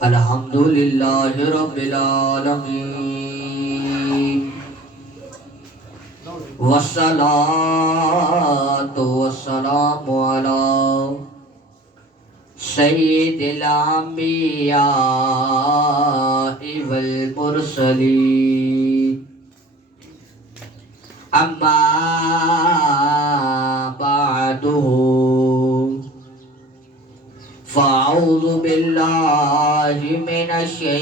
الحمدللہ رب العالمین والصلاة والسلام علی سید الانبیاء والمرسلین اما بعد فاعوذ باللہ من الشیطان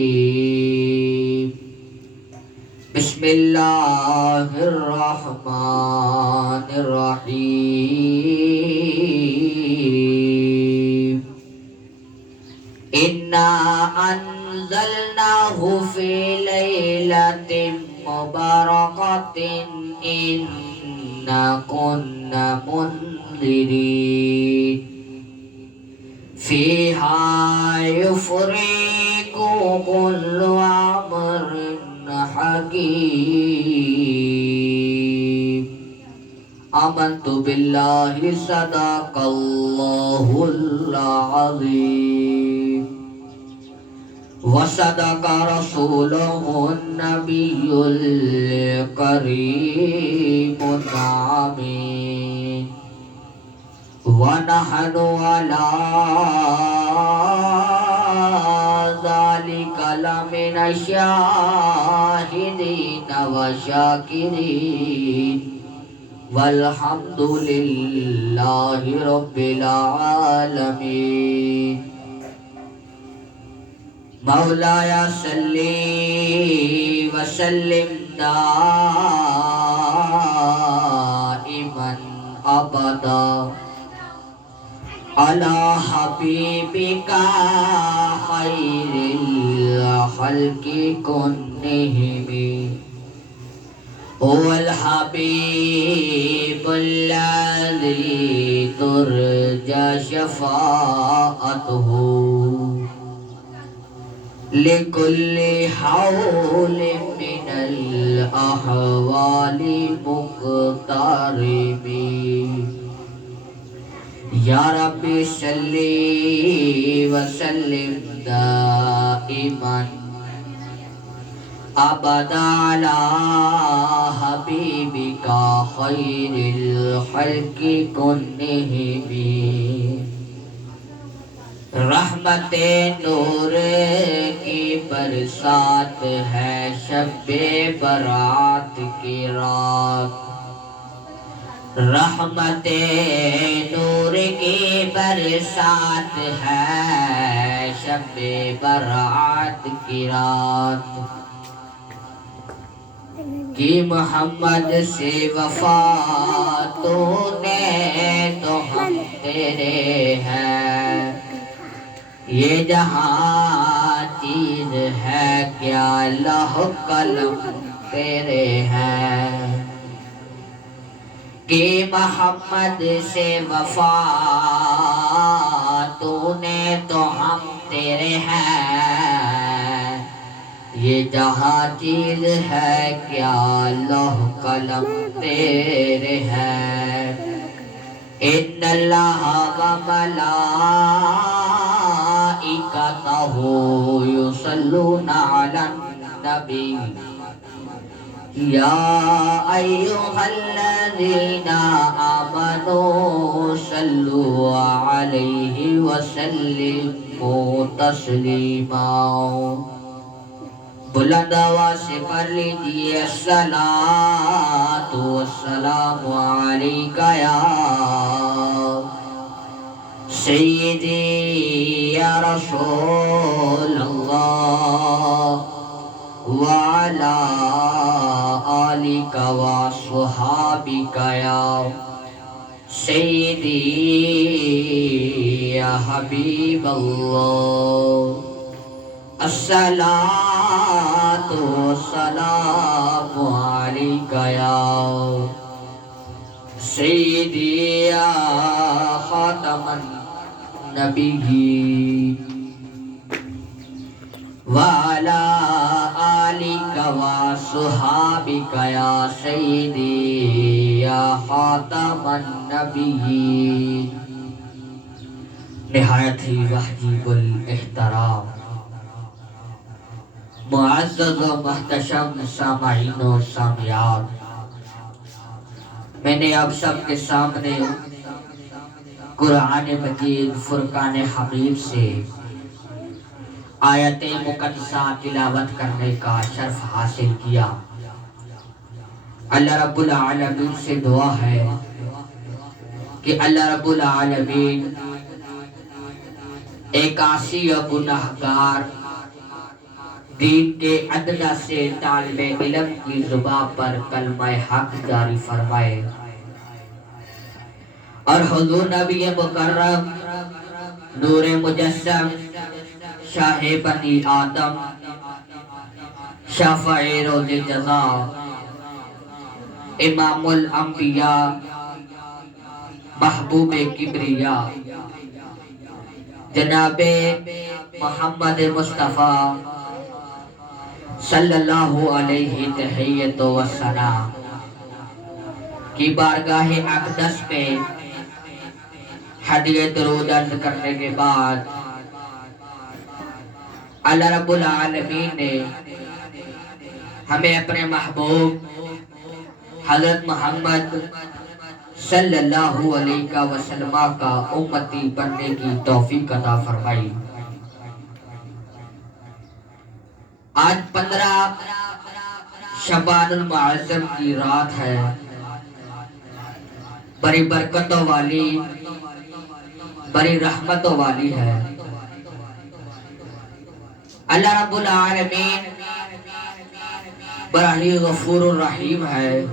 الرجیم بسم اللہ الرحمن الرحیم انا انزلناہ فی لیلۃ مبارکۃ انا کنا منذرین فیہا یفرق کل امر حکیم آمنت باللہ صدق اللہ العظیم وصدق رسوله النبي الكريم الأمين ونحن على ذلك لمن الشاهدين والشاكرين والحمد لله رب العالمين مولایا صلی وسلم دائما ابدا علی حبیبک خیر الخلق كلهم هو الحبیب الذی ترجى شفاعته لكل حول من الأحوال مقترب يا رب صل وسلم دائما أبدا على حبيبك خير الخلق كلهم رحمت نور کی برسات ہے شب برات کی رات رحمت نور کی برسات ہے شب برات کی رات کی محمد سے وفا تو نے تو ہم تیرے ہیں یہ جہاں چیز ہے کیا لوح قلم تیرے ہیں کہ محمد سے وفا تو نے تو ہم تیرے ہیں یہ جہاں چیز ہے کیا لوح قلم تیرے ہیں ان اللہ و ملائکتہ یصلون علی النبی یا ایھا الذین آمنوا صلوا علیہ وسلموا تسلیما بلند آواز سے پڑھ لیجئے الصلاۃ والسلام علیک یا سیدی یا رسول اللہ وعلا آلک وصحابک یا سیدی یا حبیب اللہ الصلاۃ والسلام علیک یا سیدی یا خاتم النبیین وعلی صحابک یا سیدی یا خاتم النبیین۔ نہایت ہی واجب الاحترام معزز و محتشم سامعین و سامعات، میں نے آپ سب کے سامنے قرآن مجید فرقان حمید سے آیت مقدسہ تلاوت کرنے کا شرف حاصل کیا۔ اللہ رب العالمین سے دعا ہے کہ اللہ رب العالمین ایک عاصی و گناہگار دین کے ادنیٰ سے طالب علم کی زبان پر کلمہ حق جاری فرمائے، اور حضور نبی مکرم نور مجسم شاہ بنی آدم شفیع روز جزا امام الانبیاء محبوب کبریا جناب محمد مصطفیٰ صلی اللہ علیہ تحیت و ثنا کی بارگاہ اقدس میں ہدیہ درود عرض کرنے کے بعد اللہ رب العالمین نے ہمیں اپنے محبوب حضرت محمد صلی اللہ علیہ وسلم کا امتی بننے کی توفیق عطا فرمائی۔ آج 15 شعبان المعظم کی رات ہے، بڑی برکتوں والی، بڑی رحمتوں والی ہے۔ اللہ رب العالمین بڑا ہی غفور الرحیم ہے،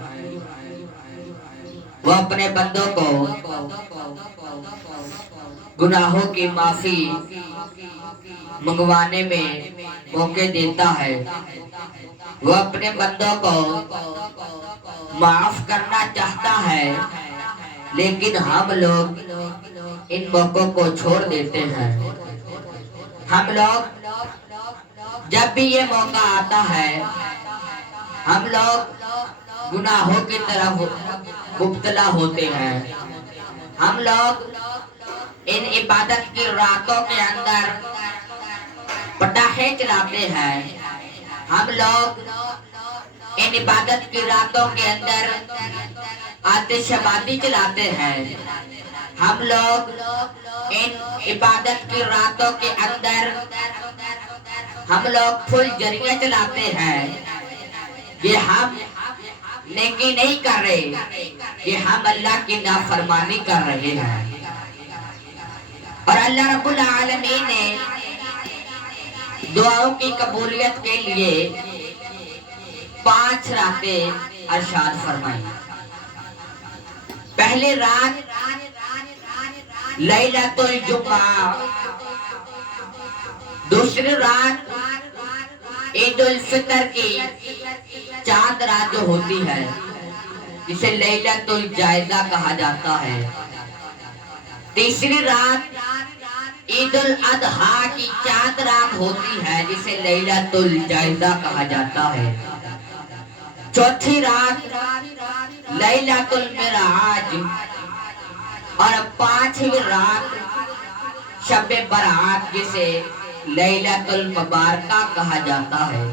وہ اپنے بندوں کو گناہوں کی معافی منگوانے میں موقع دیتا ہے، وہ اپنے بندوں کو معاف کرنا چاہتا ہے، لیکن ہم لوگ ان موقعوں کو چھوڑ دیتے ہیں۔ ہم لوگ جب بھی یہ موقع آتا ہے ہم لوگ گناہوں کی طرف مبتلا ہوتے ہیں۔ ہم لوگ ان عبادت کی راتوں کے اندر پٹاخے چلاتے ہیں، ہم لوگ ان عبادت کی راتوں کے اندر آتش بازی چلاتے ہیں، ہم لوگ ان عبادت کی راتوں کے اندر ہم لوگ پھل جریاں چلاتے ہیں۔ یہ ہم نیکی نہیں کر رہے، یہ ہم اللہ کی نافرمانی کر رہے ہیں۔ اور اللہ رب العالمین نے دعاؤں کی قبولیت کے لیے 5 راتیں ارشاد فرمائی۔ پہلی رات لیلۃ الجمعہ، دوسری رات عید الفطر کی چاند رات جو ہوتی ہے جسے لیلۃ الجائزہ کہا جاتا ہے، تیسری رات عید الاضحیٰ کی چاند رات ہوتی ہے جسے لیلۃ الجائزہ کہا جاتا ہے، چوتھی رات لیلۃ المعراج، اور 5ویں رات شب برات جسے لیلۃ المبارکہ کہا جاتا ہے۔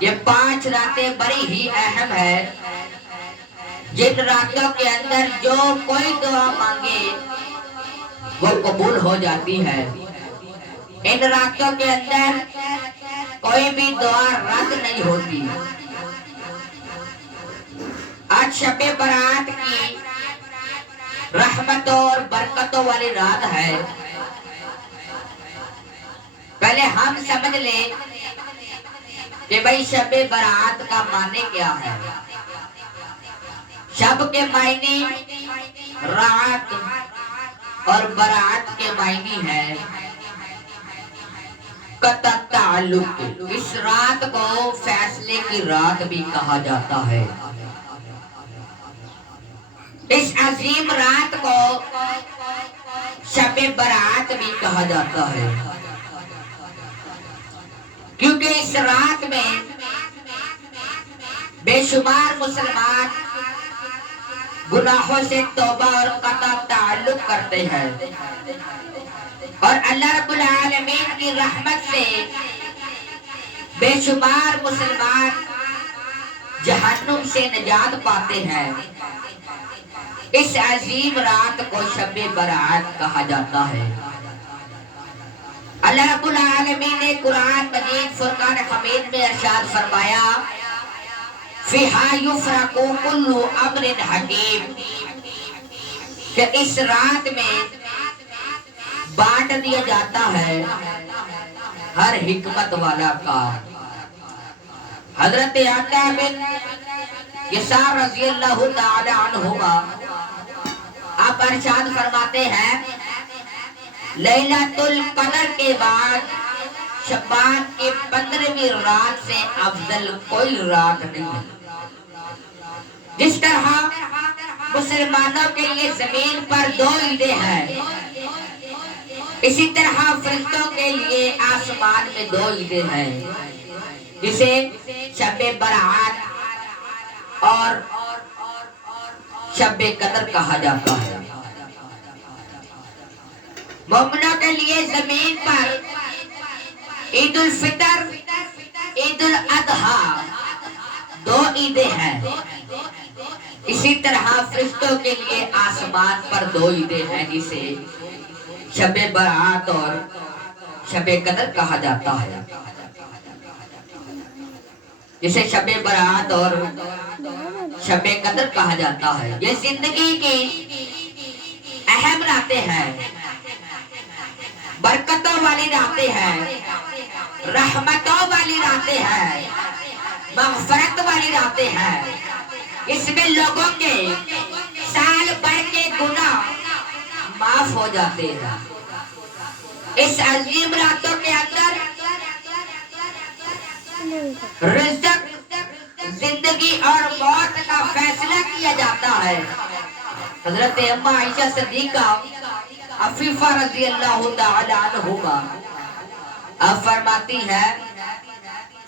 یہ 5 راتیں بڑی ہی اہم ہے، جن راتوں کے اندر جو کوئی دعا مانگے وہ قبول ہو جاتی ہے۔ ان راتوں کے اندر کوئی بھی دعا رد نہیں ہوتی۔ آج شب برات کی رحمتوں اور برکتوں والی رات ہے۔ پہلے ہم سمجھ لیں کہ بھئی شب برات کا معنی کیا ہے۔ شب کے معنی رات اور برات کے معنی ہے قطع تعلق۔ اس رات کو فیصلے کی رات بھی کہا جاتا ہے۔ اس عظیم رات کو شب برات بھی کہا جاتا ہے، کیونکہ اس رات میں شمار مسلمان گناہوں سے توبہ اور قطع تعلق کرتے ہیں، اور اللہ رب العالمین کی رحمت سے بے شمار مسلمان جہنم سے نجات پاتے ہیں۔ اس عظیم رات کو شب برات کہا جاتا ہے۔ اللہ رب العالمین نے قرآن مجید فرقان حمید میں ارشاد فرمایا فِيهَا يُفْرَقُ كُلُّ أَمْرٍ حَكِيمٍ، کہ اس رات میں بانٹ دیا جاتا ہے ہر حکمت والا کام۔ حضرت عطا بن یسار رضی اللہ تعالی عنہما آپ ارشاد فرماتے ہیں لیلۃ القدر کے بعد شعبان کی 15ویں رات سے افضل کوئی رات نہیں۔ جس طرح مسلمانوں کے لیے زمین پر 2 عیدیں ہیں، اسی طرح فرشتوں کے لیے آسمان میں 2 عیدیں ہیں، جسے شب برات اور شب قدر کہا جاتا ہے۔ مومنوں کے لیے زمین پر عید الفطر، عید الاضحیٰ 2 عیدیں ہیں، اسی طرح فرشتوں کے لیے آسمان پر 2 عیدیں ہیں، جسے شب برات اور شب قدر کہا جاتا ہے۔ جسے شب برات اور شب قدر کہا جاتا ہے۔ یہ زندگی کی اہم راتیں ہیں، برکتوں والی راتیں ہیں، رحمتوں والی راتیں ہیں، مغفرت والی راتیں ہیں۔ اس میں لوگوں کے سال بھر کے گناہ معاف ہو جاتے ہیں۔ اس عظیم راتوں کے اندر رزق، زندگی اور موت کا فیصلہ کیا جاتا ہے۔ حضرت اماں عائشہ صدیقہ عفیفہ رضی اللہ تعالی عنہما اب فرماتی ہے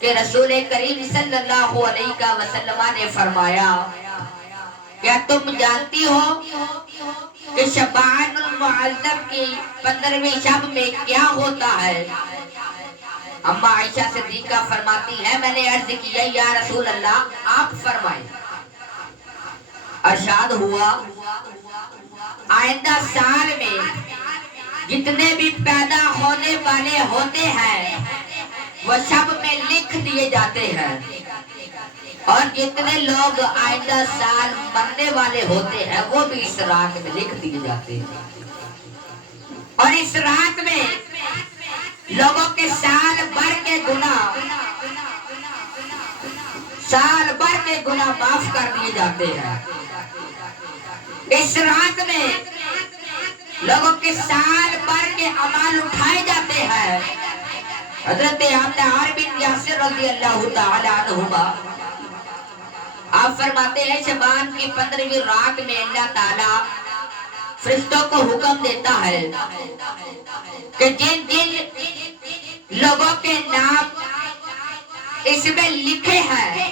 کہ رسول کریم صلی اللہ علیہ وسلم نے فرمایا کیا تم جانتی ہو کہ شعبان المعظم کی 15ویں شب میں کیا ہوتا ہے؟ اماں عائشہ صدیقہ فرماتی ہے میں نے عرض کیا یا رسول اللہ آپ فرمائیں۔ ارشاد ہوا آئندہ سال میں جتنے بھی پیدا ہونے والے ہوتے ہیں وہ شب میں لکھ دیے جاتے ہیں، اور جتنے لوگ آئندہ سال مرنے والے ہوتے ہیں وہ بھی اس رات میں لکھ دیے جاتے ہیں، اور اس رات میں لوگوں کے سال بھر کے گناہ معاف کر دیے جاتے ہیں۔ اس رات میں لوگوں کے سال بھر کے اعمال اٹھائے جاتے ہیں۔ حضرت عمار بن یاسر رضی اللہ تعالی عنہما آپ فرماتے ہیں شعبان کی 15ویں رات میں اللہ تعالیٰ فرشتوں کو حکم دیتا ہے کہ جن جن لوگوں کے نام اس میں لکھے ہیں،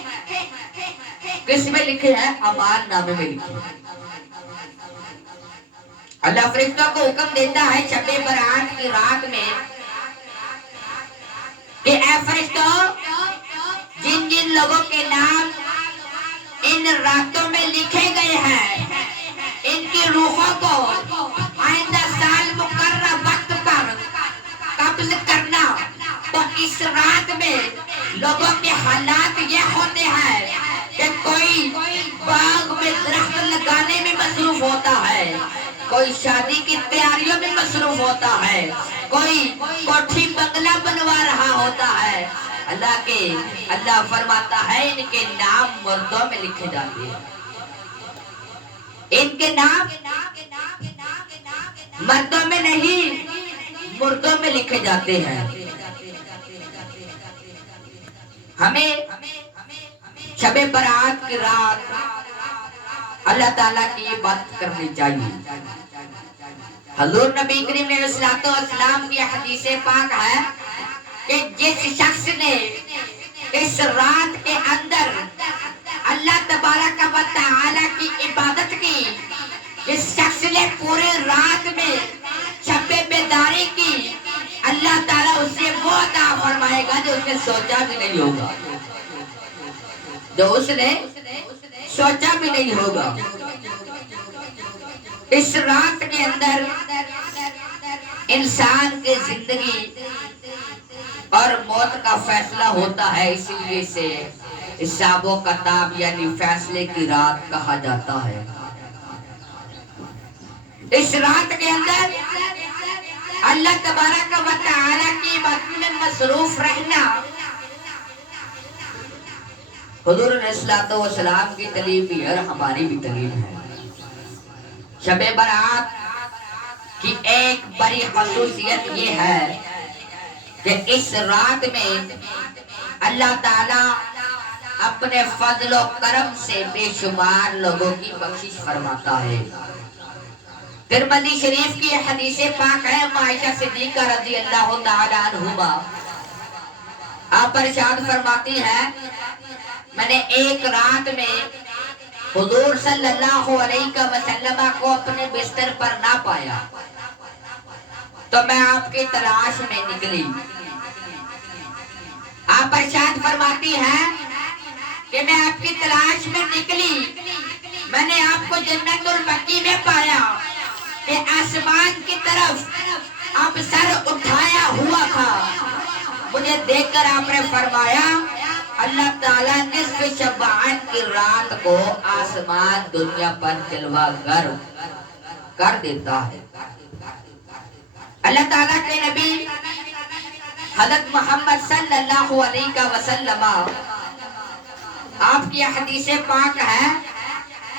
کس میں لکھے ہیں؟ اعمال نامے میں لکھے ہیں۔ اللہ فرشتوں کو حکم دیتا ہے شب برات کی رات میں کہ اے فرشتوں جن جن لوگوں کے نام ان راتوں میں لکھے گئے ہیں ان کی روحوں کو آئندہ سال مقررہ وقت پر قبض کرنا۔ تو اس رات میں لوگوں کے حالات یہ ہوتے ہیں کہ کوئی باغ میں درخت لگانے میں مصروف ہوتا ہے، کوئی شادی کی تیاریوں میں مصروف ہوتا ہے، کوئی کوٹھی بنگلہ بنوا رہا ہوتا ہے۔ اللہ فرماتا ہے ان کے نام مردوں میں لکھے جاتے ہیں، ان کے نام مردوں میں نہیں مردوں میں لکھے جاتے ہیں۔ ہمیں شب برات کی رات اللہ تعالیٰ کی عبادت کرنی چاہیے۔ حضور نبی کریم علیہ الصلوۃ والسلام کی حدیث پاک ہے کہ جس شخص نے اس رات کے اندر اللہ اس نے سوچا بھی نہیں ہوگا، جو اس نے سوچا بھی نہیں ہوگا۔ اس رات کے اندر انسان کی زندگی اور موت کا فیصلہ ہوتا ہے، اسی لیے سے حساب و کتاب یعنی فیصلے کی رات کہا جاتا ہے۔ اس رات کے اندر اللہ تبارک و تعالی کی عبادت میں مصروف رہنا حضور علیہ الصلوۃ والسلام کی تعلیم بھی اور ہماری بھی تعلیم ہے۔ شب برات کی ایک بڑی خصوصیت یہ ہے کہ اس رات میں اللہ تعالیٰ اپنے فضل و کرم سے بے شمار لوگوں کی بخشش فرماتا ہے۔ ترمذی شریف کی حدیث پاک ہے، عائشہ صدیقہ رضی اللہ تعالیٰ عنہما آپ ارشاد فرماتی ہیں، میں نے ایک رات میں حضور صلی اللہ علیہ وسلم کو اپنے بستر پر نہ پایا تو میں آپ کی تلاش میں نکلی۔ آپ ارشاد فرماتی ہیں کہ میں آپ کی تلاش میں نکلی، میں نے آپ کو جنت البقیع میں پایا کہ آسمان کی طرف آپ سر اٹھایا ہوا تھا۔ مجھے دیکھ کر آپ نے فرمایا اللہ تعالیٰ نصف شعبان کی رات کو آسمان دنیا پر جلوہ گر کر دیتا ہے۔ اللہ تعالیٰ کے نبی حضرت محمد صلی اللہ علیہ وسلم آپ کی حدیث پاک ہے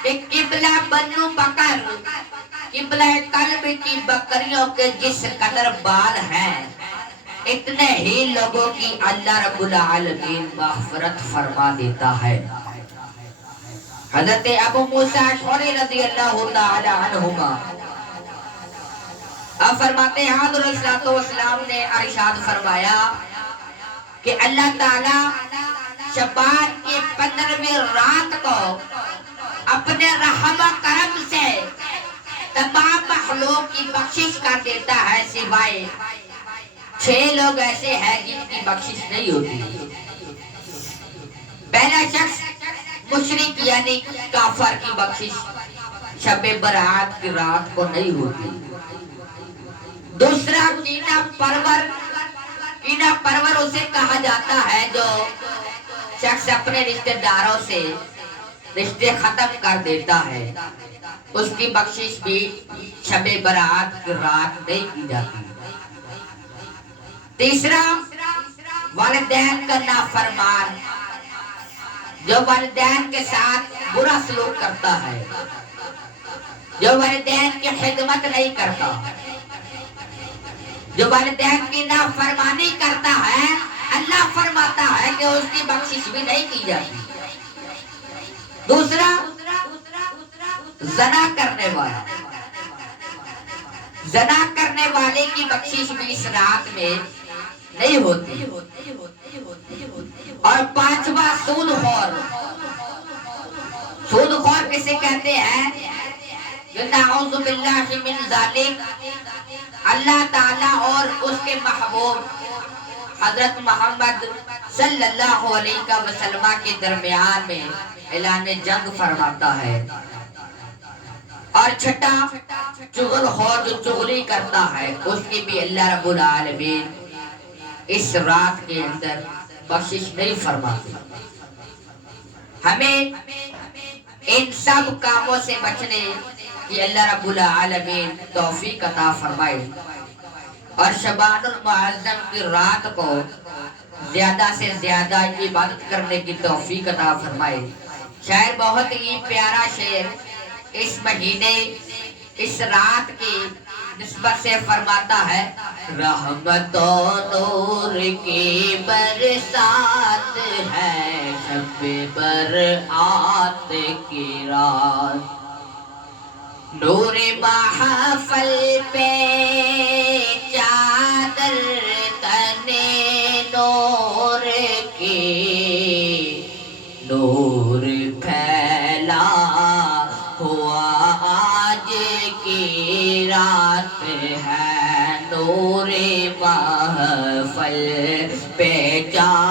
کہ قبلہ بنو بکر، قبلہ قلب کی بکریوں کے جس قدر بال ہیں اتنے ہی لوگوں کی اللہ رب العالمین مغفرت فرما دیتا ہے۔ حضرت ابو موسیٰ اشعری رضی اللہ تعالی عنہما اب فرماتے ہیں حضرت علیہ الصلوۃ والسلام نے ارشاد فرمایا کہ اللہ تعالیٰ شعبان کی 15ویں رات کو اپنے رحم و کرم سے تمام مخلوق کی بخشش کر دیتا ہے، سوائے 6 لوگ ایسے ہیں جن کی بخشش نہیں ہوتی۔ پہلا شخص مشرک یعنی کافر کی بخشش شب برات کی رات کو نہیں ہوتی۔ دوسرا کینہ پرور، کینہ پرور اسے کہا جاتا ہے جو شخص اپنے رشتہ داروں سے رشتے ختم کر دیتا ہے، اس کی بخشش بھی شب برات کی رات نہیں کی جاتی۔ تیسرا والدین کا نافرمان، جو والدین کے ساتھ برا سلوک کرتا ہے، جو والدین کی خدمت نہیں کرتا، جو والدین کی نافرمانی کرتا ہے، اللہ فرماتا ہے کہ اس کی بخشش بھی نہیں کی جاتی۔ دوسرا زنا کرنے والا، زنا کرنے والے کی بخشش بھی اس رات میں نہیں ہوتی۔ اور پانچواں سود خور، سود خور کسے کہتے ہیں؟ نعوذ باللہ من ذالک، اللہ تعالیٰ اور اس کے محبوب حضرت محمد صلی اللہ علیہ وسلم کے درمیان میں اعلان جنگ فرماتا ہے۔ اور چھٹا چغل خور، جو چغلی کرتا ہے، اس کی بھی اللہ رب العالمین اس رات کے اندر بخشش نہیں فرماتے۔ ہمیں ان سب کاموں سے بچنے کی اللہ رب العالمین توفیق عطا فرمائے، اور شعبان المعظم کی رات کو زیادہ سے زیادہ عبادت کرنے کی توفیق عطا فرمائے۔ شاعر بہت ہی پیارا شعر اس مہینے، اس رات کی نسبت سے فرماتا ہے، رحمت و نور کی برسات ہے شب برات کی رات، نور محفل پہ چادر تنے نور کی، نور پھیلا ہوا آج کی رات ہے، نور محفل پہ چادر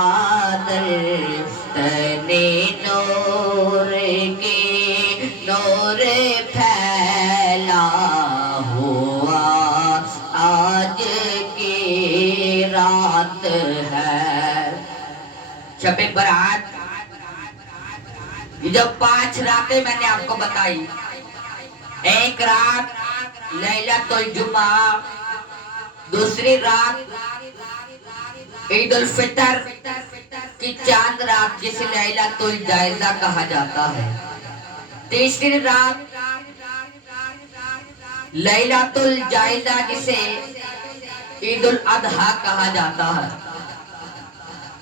شب برات یہ جو 5 راتیں میں نے آپ کو بتائی، ایک رات لیلۃ الجمعہ، دوسری رات عید الفطر کی چاند رات جسے لیلۃ الجائزہ کہا جاتا ہے، تیسری رات لیلۃ الجائزہ جسے عید الاضحیٰ کہا جاتا ہے،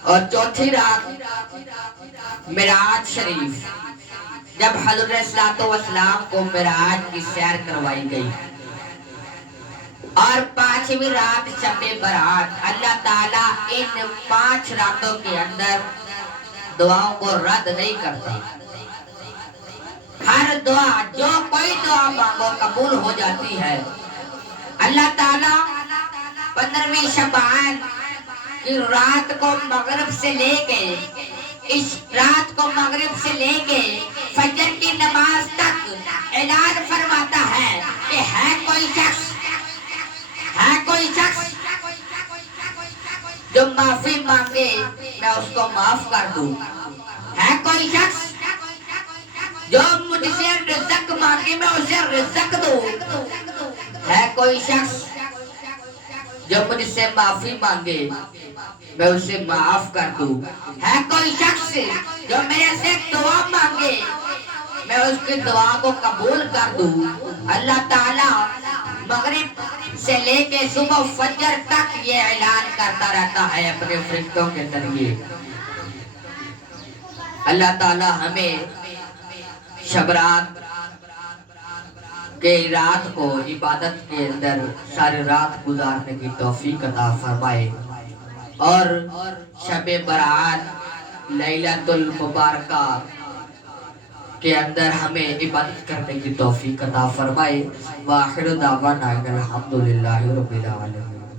اور چوتھی رات معراج شریف، جب حضرت صلی اللہ علیہ وسلم کو معراج کی سیر کروائی گئی، اور 5ویں رات شب برات۔ اللہ تعالیٰ ان 5 راتوں کے اندر دعاؤں کو رد نہیں کرتا، ہر دعا، جو کوئی دعا مانگو قبول ہو جاتی ہے۔ اللہ تعالیٰ 15ویں شعبان کی رات کو مغرب سے لے کے، اس رات کو مغرب سے لے کے فجر کی نماز تک اعلان فرماتا ہے کہ ہے کوئی شخص جو معافی مانگے میں اس کو معاف کر دوں، ہے کوئی شخص جو مجھ سے رزق مانگے میں اسے رزق دوں، ہے کوئی شخص جو مجھ سے معافی مانگے میں اسے معاف کر دوں، ہے کوئی شخص جو میرے سے دعا مانگے میں اس کی دعا کو قبول کر دوں۔ اللہ تعالیٰ مغرب سے لے کے صبح فجر تک یہ اعلان کرتا رہتا ہے اپنے فرشتوں کے ذریعے۔ اللہ تعالیٰ ہمیں شب رات کے رات کو عبادت کے اندر ساری رات گزارنے کی توفیق عطا فرمائے، اور شب برات لیلۃ المبارکہ کے اندر ہمیں عبادت کرنے کی توفیق عطا فرمائے۔ وآخر دعوانا ان الحمدللہ رب العالمین۔